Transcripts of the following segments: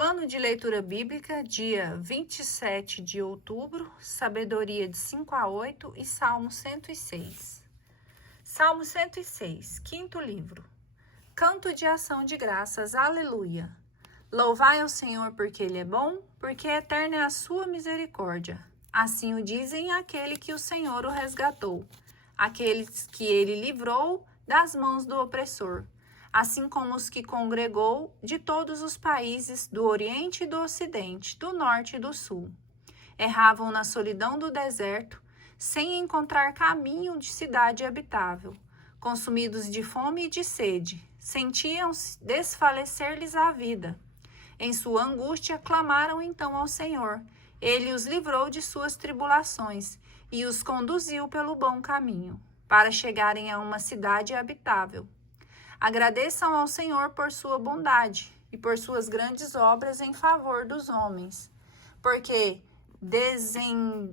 Plano de leitura bíblica, dia 27 de outubro, sabedoria de 5 a 8 e Salmo 106. Salmo 106, quinto livro. Canto de ação de graças, aleluia. Louvai ao Senhor porque Ele é bom, porque eterna é a sua misericórdia. Assim o dizem aquele que o Senhor o resgatou, aqueles que Ele livrou das mãos do opressor, assim como os que congregou de todos os países, do Oriente e do Ocidente, do Norte e do Sul. Erravam na solidão do deserto, sem encontrar caminho de cidade habitável. Consumidos de fome e de sede, sentiam desfalecer-lhes a vida. Em sua angústia, clamaram então ao Senhor. Ele os livrou de suas tribulações e os conduziu pelo bom caminho, para chegarem a uma cidade habitável. Agradeçam ao Senhor por sua bondade e por suas grandes obras em favor dos homens, porque desendentou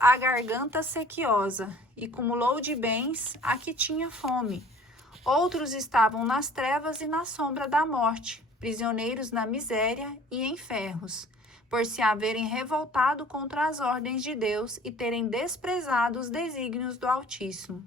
a garganta sequiosa e cumulou de bens a que tinha fome. Outros estavam nas trevas e na sombra da morte, prisioneiros na miséria e em ferros, por se haverem revoltado contra as ordens de Deus e terem desprezado os desígnios do Altíssimo.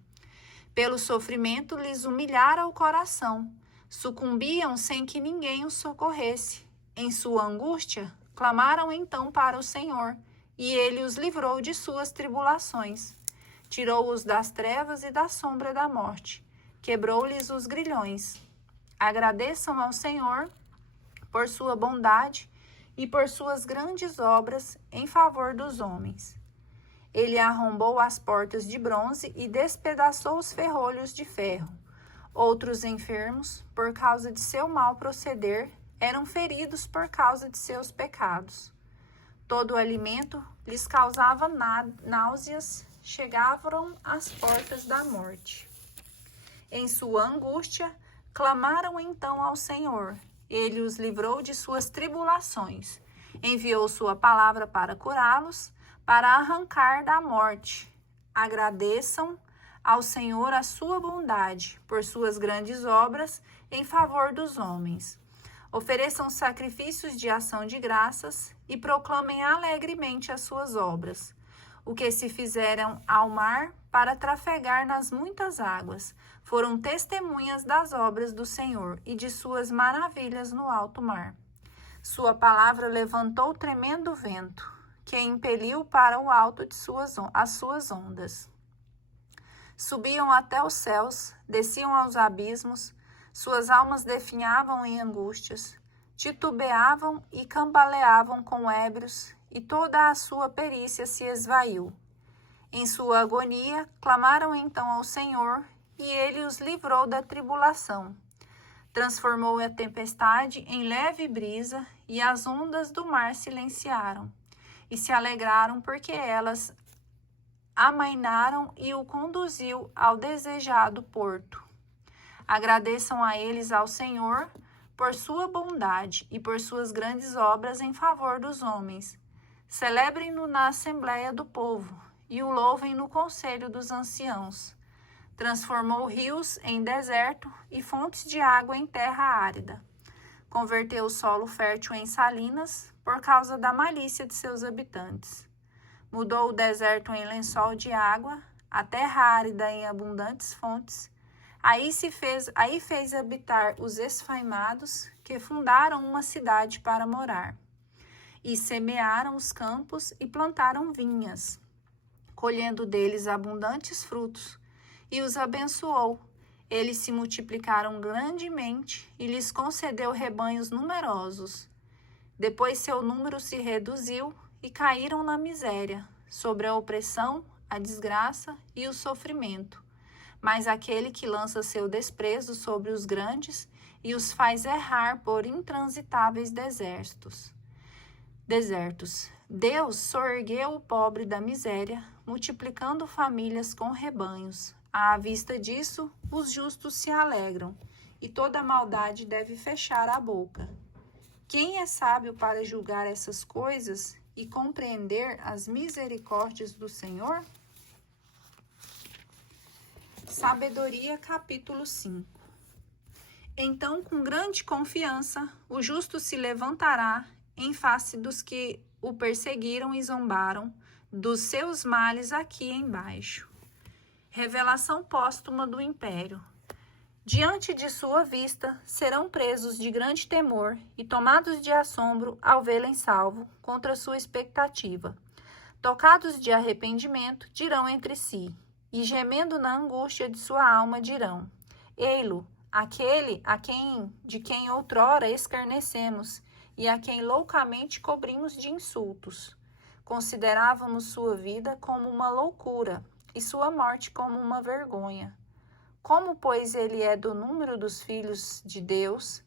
Pelo sofrimento lhes humilhara o coração, sucumbiam sem que ninguém os socorresse. Em sua angústia, clamaram então para o Senhor, e ele os livrou de suas tribulações. Tirou-os das trevas e da sombra da morte, quebrou-lhes os grilhões. Agradeçam ao Senhor por sua bondade e por suas grandes obras em favor dos homens. Ele arrombou as portas de bronze e despedaçou os ferrolhos de ferro. Outros enfermos, por causa de seu mau proceder, eram feridos por causa de seus pecados. Todo o alimento lhes causava náuseas, chegavam às portas da morte. Em sua angústia, clamaram então ao Senhor. Ele os livrou de suas tribulações. Enviou sua palavra para curá-los, para arrancar da morte. Agradeçam ao Senhor a sua bondade, por suas grandes obras em favor dos homens. Ofereçam sacrifícios de ação de graças e proclamem alegremente as suas obras. O que se fizeram ao mar para trafegar nas muitas águas, foram testemunhas das obras do Senhor e de suas maravilhas no alto mar. Sua palavra levantou tremendo vento, que impeliu para o alto de as suas ondas. Subiam até os céus, desciam aos abismos, suas almas definhavam em angústias, titubeavam e cambaleavam com ébrios, e toda a sua perícia se esvaiu. Em sua agonia, clamaram então ao Senhor, e ele os livrou da tribulação. Transformou a tempestade em leve brisa, e as ondas do mar silenciaram. E se alegraram porque elas amainaram e o conduziu ao desejado porto. Agradeçam a eles ao Senhor por sua bondade e por suas grandes obras em favor dos homens. Celebrem-no na assembleia do povo e o louvem no conselho dos anciãos. Transformou rios em deserto e fontes de água em terra árida. Converteu o solo fértil em salinas por causa da malícia de seus habitantes. Mudou o deserto em lençol de água, a terra árida em abundantes fontes. Aí fez habitar os esfaimados, que fundaram uma cidade para morar. E semearam os campos e plantaram vinhas, colhendo deles abundantes frutos, e os abençoou. Eles se multiplicaram grandemente e lhes concedeu rebanhos numerosos. Depois seu número se reduziu e caíram na miséria, sobre a opressão, a desgraça e o sofrimento. Mas aquele que lança seu desprezo sobre os grandes e os faz errar por intransitáveis desertos. Deus soergueu o pobre da miséria, multiplicando famílias com rebanhos. À vista disso, os justos se alegram, e toda maldade deve fechar a boca. Quem é sábio para julgar essas coisas e compreender as misericórdias do Senhor? Sabedoria, capítulo 5. Então, com grande confiança, o justo se levantará em face dos que o perseguiram e zombaram dos seus males aqui embaixo. Revelação póstuma do império. Diante de sua vista, serão presos de grande temor e tomados de assombro ao vê-lo salvo contra sua expectativa. Tocados de arrependimento, dirão entre si, e gemendo na angústia de sua alma, dirão: Ei-lo, aquele de quem outrora escarnecemos e a quem loucamente cobrimos de insultos. Considerávamos sua vida como uma loucura e sua morte como uma vergonha. Como, pois, ele é do número dos filhos de Deus,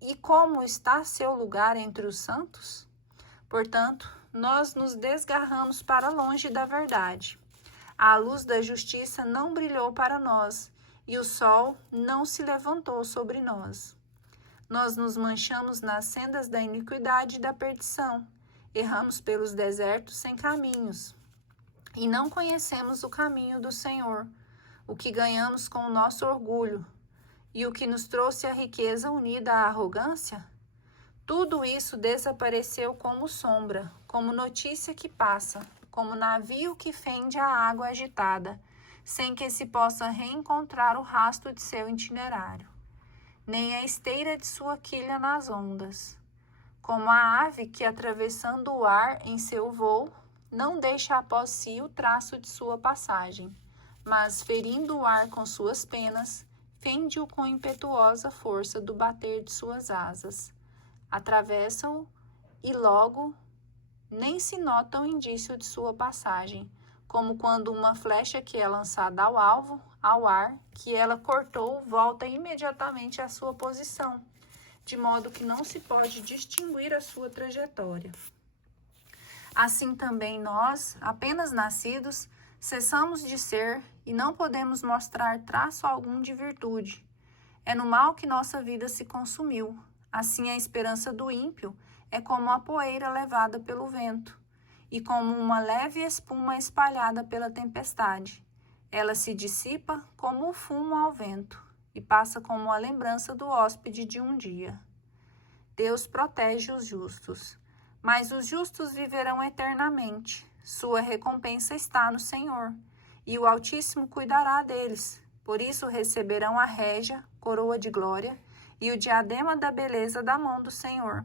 e como está seu lugar entre os santos? Portanto, nós nos desgarramos para longe da verdade. A luz da justiça não brilhou para nós, e o sol não se levantou sobre nós. Nós nos manchamos nas sendas da iniquidade e da perdição, erramos pelos desertos sem caminhos, e não conhecemos o caminho do Senhor. O que ganhamos com o nosso orgulho e o que nos trouxe a riqueza unida à arrogância? Tudo isso desapareceu como sombra, como notícia que passa, como navio que fende a água agitada, sem que se possa reencontrar o rastro de seu itinerário, nem a esteira de sua quilha nas ondas. Como a ave que, atravessando o ar em seu voo, não deixa após si o traço de sua passagem, mas, ferindo o ar com suas penas, fende-o com impetuosa força do bater de suas asas. Atravessam-o e logo nem se nota o indício de sua passagem, como quando uma flecha que é lançada ao alvo, ao ar, que ela cortou, volta imediatamente à sua posição, de modo que não se pode distinguir a sua trajetória. Assim também nós, apenas nascidos, cessamos de ser e não podemos mostrar traço algum de virtude. É no mal que nossa vida se consumiu. Assim a esperança do ímpio é como a poeira levada pelo vento, e como uma leve espuma espalhada pela tempestade. Ela se dissipa como o fumo ao vento, e passa como a lembrança do hóspede de um dia. Deus protege os justos, mas os justos viverão eternamente. Sua recompensa está no Senhor, e o Altíssimo cuidará deles. Por isso receberão a régia, coroa de glória, e o diadema da beleza da mão do Senhor,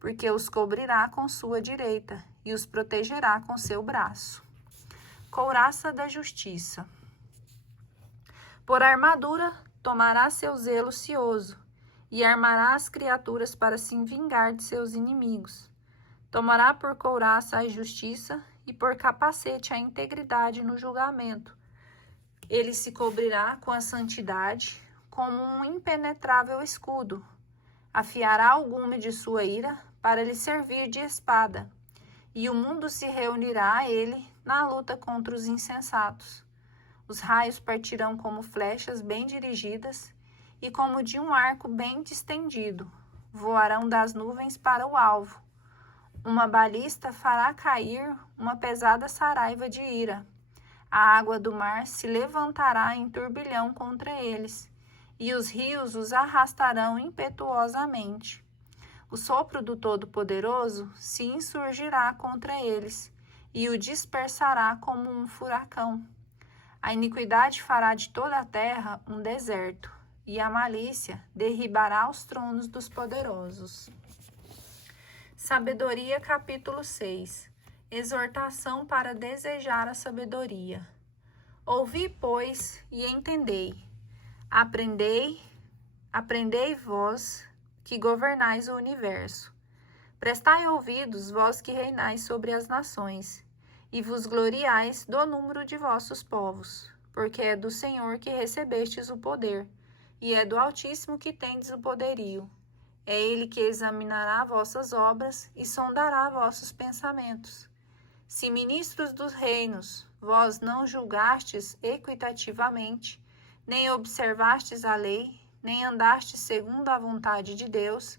porque os cobrirá com sua direita, e os protegerá com seu braço. Couraça da justiça. Por armadura tomará seu zelo cioso, e armará as criaturas para se vingar de seus inimigos. Tomará por couraça a justiça, e por capacete a integridade no julgamento. Ele se cobrirá com a santidade, como um impenetrável escudo. Afiará o gume de sua ira para lhe servir de espada, e o mundo se reunirá a ele na luta contra os insensatos. Os raios partirão como flechas bem dirigidas, e como de um arco bem distendido, voarão das nuvens para o alvo. Uma balista fará cair uma pesada saraiva de ira. A água do mar se levantará em turbilhão contra eles, e os rios os arrastarão impetuosamente. O sopro do Todo-Poderoso se insurgirá contra eles, e o dispersará como um furacão. A iniquidade fará de toda a terra um deserto, e a malícia derribará os tronos dos poderosos. Sabedoria, capítulo 6. Exortação para desejar a sabedoria. Ouvi, pois, e entendei. Aprendei vós que governais o universo. Prestai ouvidos, vós que reinais sobre as nações, e vos gloriais do número de vossos povos, porque é do Senhor que recebestes o poder, e é do Altíssimo que tendes o poderio. É ele que examinará vossas obras e sondará vossos pensamentos. Se ministros dos reinos, vós não julgastes equitativamente, nem observastes a lei, nem andastes segundo a vontade de Deus,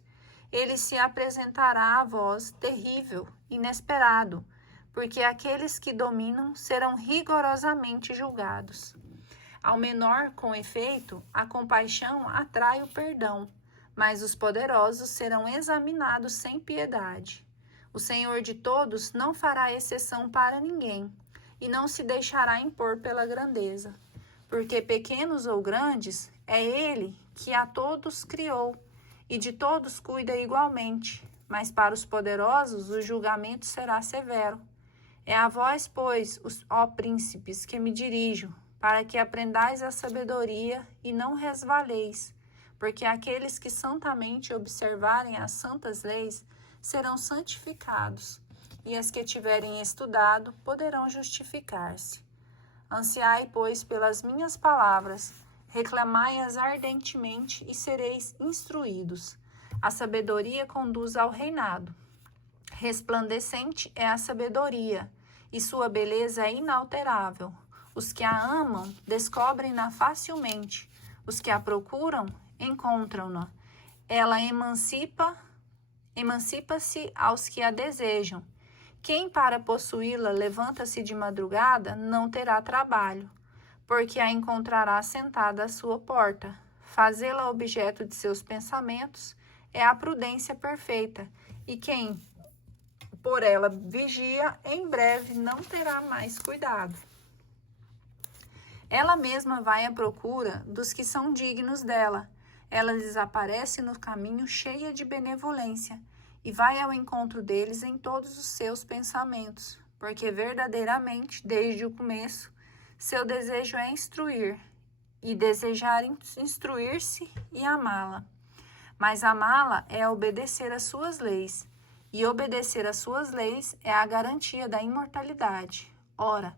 ele se apresentará a vós terrível, inesperado, porque aqueles que dominam serão rigorosamente julgados. Ao menor, com efeito, a compaixão atrai o perdão, mas os poderosos serão examinados sem piedade. O Senhor de todos não fará exceção para ninguém, e não se deixará impor pela grandeza. Porque pequenos ou grandes, é Ele que a todos criou, e de todos cuida igualmente. Mas para os poderosos o julgamento será severo. É a vós, pois, ó príncipes, que me dirijo, para que aprendais a sabedoria e não resvaleis, porque aqueles que santamente observarem as santas leis serão santificados, e as que tiverem estudado poderão justificar-se. Ansiai, pois, pelas minhas palavras, reclamai-as ardentemente e sereis instruídos. A sabedoria conduz ao reinado. Resplandecente é a sabedoria, e sua beleza é inalterável. Os que a amam descobrem-na facilmente. Os que a procuram encontram-na. Ela emancipa-se aos que a desejam. Quem para possuí-la levanta-se de madrugada não terá trabalho, porque a encontrará sentada à sua porta. Fazê-la objeto de seus pensamentos é a prudência perfeita, e quem por ela vigia, em breve não terá mais cuidado. Ela mesma vai à procura dos que são dignos dela. Ela lhes aparece no caminho cheia de benevolência e vai ao encontro deles em todos os seus pensamentos, porque verdadeiramente, desde o começo, seu desejo é instruir, e desejar instruir-se e amá-la. Mas amá-la é obedecer às suas leis, e obedecer às suas leis é a garantia da imortalidade. Ora,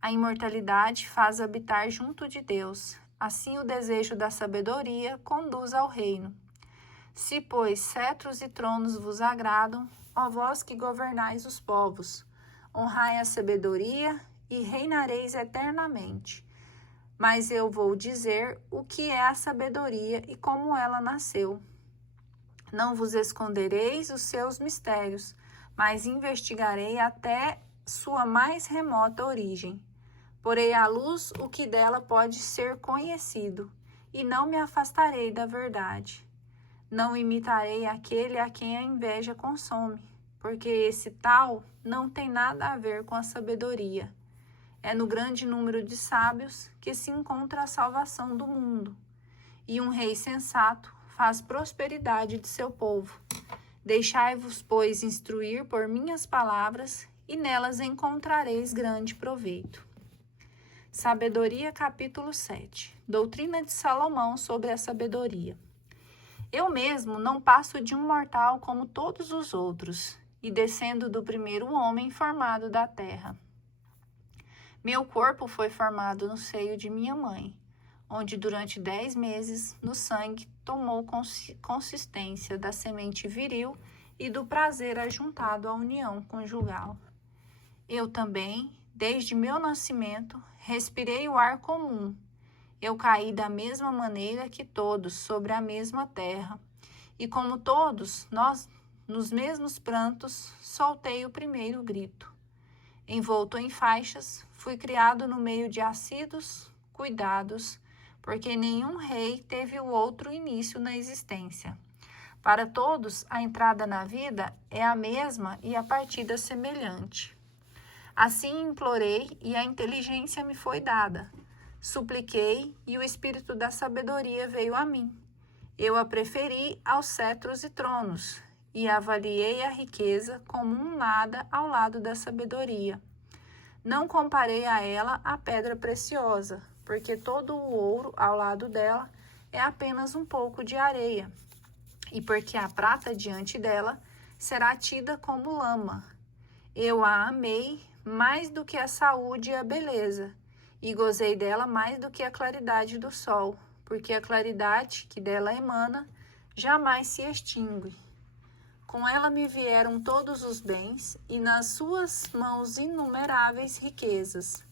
a imortalidade faz habitar junto de Deus. Assim o desejo da sabedoria conduz ao reino. Se, pois, cetros e tronos vos agradam, ó vós que governais os povos, honrai a sabedoria e reinareis eternamente. Mas eu vou dizer o que é a sabedoria e como ela nasceu. Não vos escondereis os seus mistérios, mas investigarei até sua mais remota origem. Porei à luz o que dela pode ser conhecido, e não me afastarei da verdade. Não imitarei aquele a quem a inveja consome, porque esse tal não tem nada a ver com a sabedoria. É no grande número de sábios que se encontra a salvação do mundo, e um rei sensato faz prosperidade de seu povo. Deixai-vos, pois, instruir por minhas palavras, e nelas encontrareis grande proveito. Sabedoria, capítulo 7. Doutrina de Salomão sobre a sabedoria. Eu mesmo não passo de um mortal como todos os outros, e descendo do primeiro homem formado da terra. Meu corpo foi formado no seio de minha mãe, onde durante 10 meses no sangue tomou consistência da semente viril e do prazer ajuntado à união conjugal. Eu também, desde meu nascimento, respirei o ar comum. Eu caí da mesma maneira que todos sobre a mesma terra, e como todos, nós, nos mesmos prantos, soltei o primeiro grito. Envolto em faixas, fui criado no meio de assíduos cuidados, porque nenhum rei teve o outro início na existência. Para todos, a entrada na vida é a mesma e a partida semelhante. Assim implorei e a inteligência me foi dada. Supliquei e o espírito da sabedoria veio a mim. Eu a preferi aos cetros e tronos e avaliei a riqueza como um nada ao lado da sabedoria. Não comparei a ela a pedra preciosa, porque todo o ouro ao lado dela é apenas um pouco de areia, e porque a prata diante dela será tida como lama. Eu a amei mais do que a saúde e a beleza, e gozei dela mais do que a claridade do sol, porque a claridade que dela emana jamais se extingue. Com ela me vieram todos os bens, e nas suas mãos inumeráveis riquezas.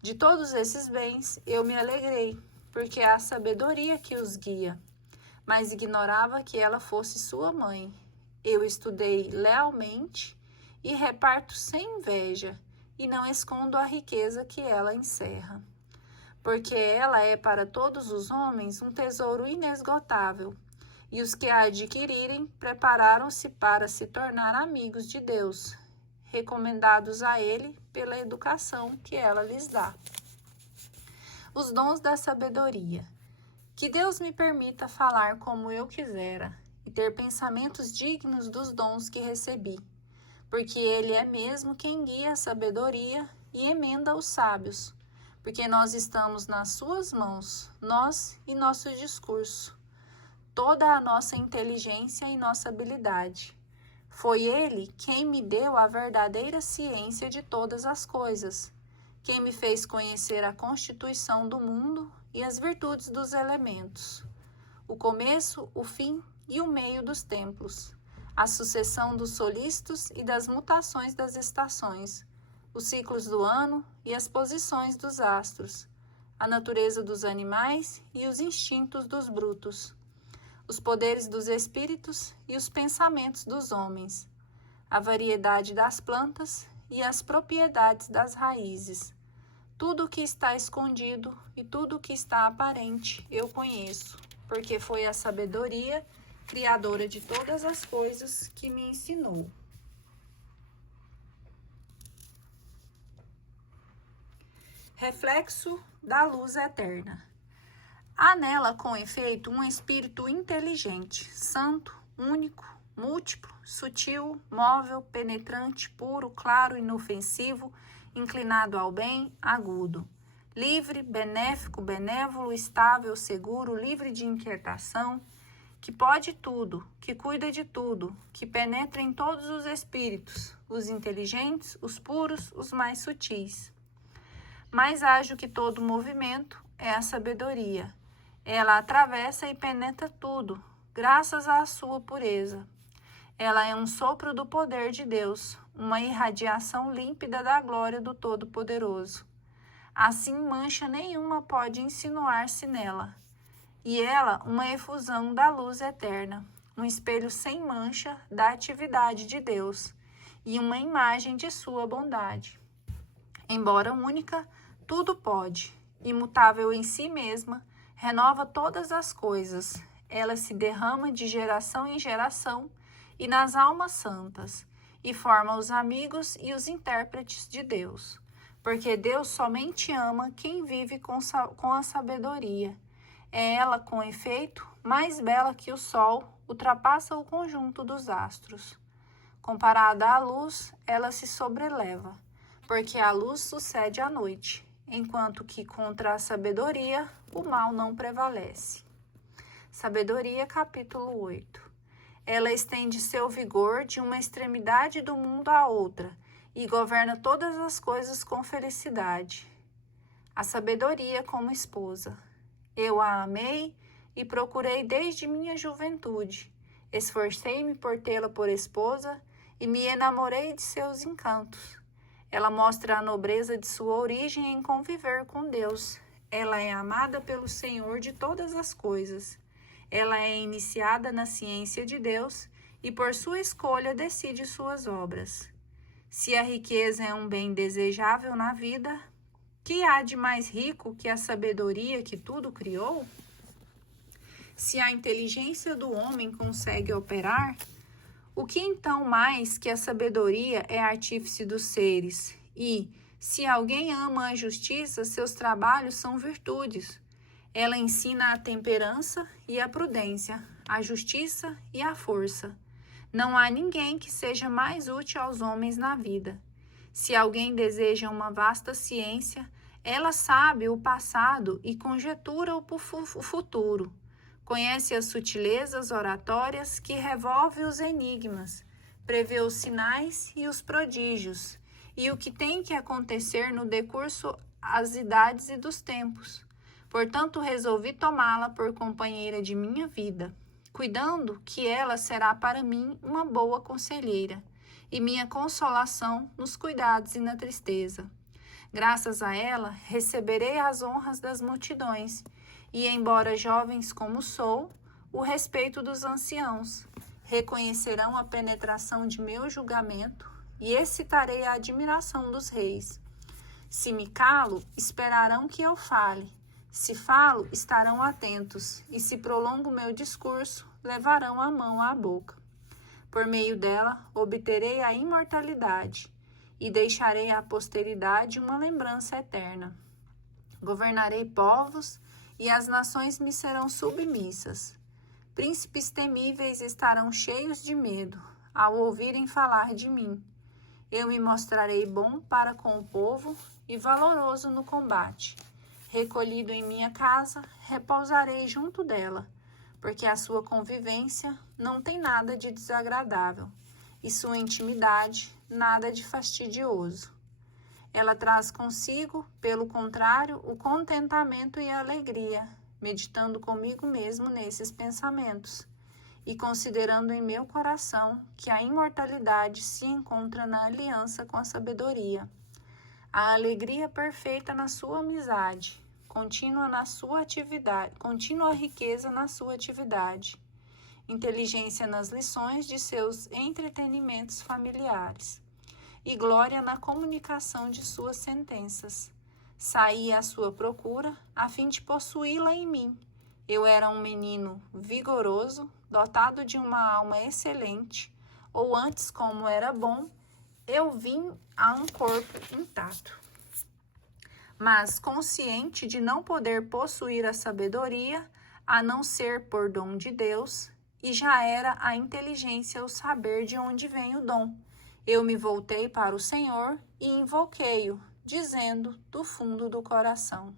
De todos esses bens eu me alegrei, porque é a sabedoria que os guia, mas ignorava que ela fosse sua mãe. Eu estudei lealmente e reparto sem inveja, e não escondo a riqueza que ela encerra. porque ela é para todos os homens um tesouro inesgotável, e os que a adquirirem prepararam-se para se tornar amigos de Deus, recomendados a Ele pela educação que ela lhes dá. Os dons da sabedoria. Que Deus me permita falar como eu quisera e ter pensamentos dignos dos dons que recebi, porque Ele é mesmo quem guia a sabedoria e emenda os sábios, porque nós estamos nas suas mãos, nós e nosso discurso, toda a nossa inteligência e nossa habilidade. Foi Ele quem me deu a verdadeira ciência de todas as coisas, quem me fez conhecer a constituição do mundo e as virtudes dos elementos, o começo, o fim e o meio dos tempos, a sucessão dos solstícios e das mutações das estações, os ciclos do ano e as posições dos astros, a natureza dos animais e os instintos dos brutos, os poderes dos espíritos e os pensamentos dos homens, a variedade das plantas e as propriedades das raízes. Tudo o que está escondido e tudo o que está aparente eu conheço, porque foi a sabedoria, criadora de todas as coisas, que me ensinou. Reflexo da luz eterna. Há nela, com efeito, um espírito inteligente, santo, único, múltiplo, sutil, móvel, penetrante, puro, claro, inofensivo, inclinado ao bem, agudo, livre, benéfico, benévolo, estável, seguro, livre de inquietação, que pode tudo, que cuida de tudo, que penetra em todos os espíritos, os inteligentes, os puros, os mais sutis. Mais ágil que todo movimento é a sabedoria. Ela atravessa e penetra tudo, graças à sua pureza. Ela é um sopro do poder de Deus, uma irradiação límpida da glória do Todo-Poderoso. Assim, mancha nenhuma pode insinuar-se nela. E ela, uma efusão da luz eterna, um espelho sem mancha da atividade de Deus e uma imagem de sua bondade. Embora única, tudo pode, imutável em si mesma, renova todas as coisas. Ela se derrama de geração em geração e nas almas santas, e forma os amigos e os intérpretes de Deus, porque Deus somente ama quem vive com a sabedoria. É ela, com efeito, mais bela que o sol, ultrapassa o conjunto dos astros. Comparada à luz, ela se sobreleva, porque a luz sucede à noite, enquanto que contra a sabedoria o mal não prevalece. Sabedoria, capítulo 8. Ela estende seu vigor de uma extremidade do mundo à outra e governa todas as coisas com felicidade. A sabedoria como esposa. Eu a amei e procurei desde minha juventude. Esforcei-me por tê-la por esposa e me enamorei de seus encantos. Ela mostra a nobreza de sua origem em conviver com Deus. Ela é amada pelo Senhor de todas as coisas. Ela é iniciada na ciência de Deus e, por sua escolha, decide suas obras. Se a riqueza é um bem desejável na vida, que há de mais rico que a sabedoria que tudo criou? Se a inteligência do homem consegue operar, o que então mais que a sabedoria é artífice dos seres? E, se alguém ama a justiça, seus trabalhos são virtudes. Ela ensina a temperança e a prudência, a justiça e a força. Não há ninguém que seja mais útil aos homens na vida. Se alguém deseja uma vasta ciência, ela sabe o passado e conjetura o futuro. Conhece as sutilezas oratórias que revolve os enigmas, prevê os sinais e os prodígios, e o que tem que acontecer no decurso às idades e dos tempos. Portanto, resolvi tomá-la por companheira de minha vida, cuidando que ela será para mim uma boa conselheira e minha consolação nos cuidados e na tristeza. Graças a ela, receberei as honras das multidões e, embora jovens como sou, o respeito dos anciãos. Reconhecerão a penetração de meu julgamento e excitarei a admiração dos reis. Se me calo, esperarão que eu fale. Se falo, estarão atentos, e se prolongo meu discurso, levarão a mão à boca. Por meio dela, obterei a imortalidade, e deixarei à posteridade uma lembrança eterna. Governarei povos, e as nações me serão submissas. Príncipes temíveis estarão cheios de medo, ao ouvirem falar de mim. Eu me mostrarei bom para com o povo e valoroso no combate. Recolhido em minha casa, repousarei junto dela, porque a sua convivência não tem nada de desagradável, e sua intimidade nada de fastidioso. Ela traz consigo, pelo contrário, o contentamento e a alegria, meditando comigo mesmo nesses pensamentos, e considerando em meu coração que a imortalidade se encontra na aliança com a sabedoria, a alegria perfeita na sua amizade, contínua riqueza na sua atividade, inteligência nas lições de seus entretenimentos familiares, e glória na comunicação de suas sentenças. Saí à sua procura, a fim de possuí-la em mim. Eu era um menino vigoroso, dotado de uma alma excelente, ou antes, como era bom, eu vim a um corpo intacto. Mas, consciente de não poder possuir a sabedoria, a não ser por dom de Deus, e já era a inteligência o saber de onde vem o dom, eu me voltei para o Senhor e invoquei-o, dizendo do fundo do coração: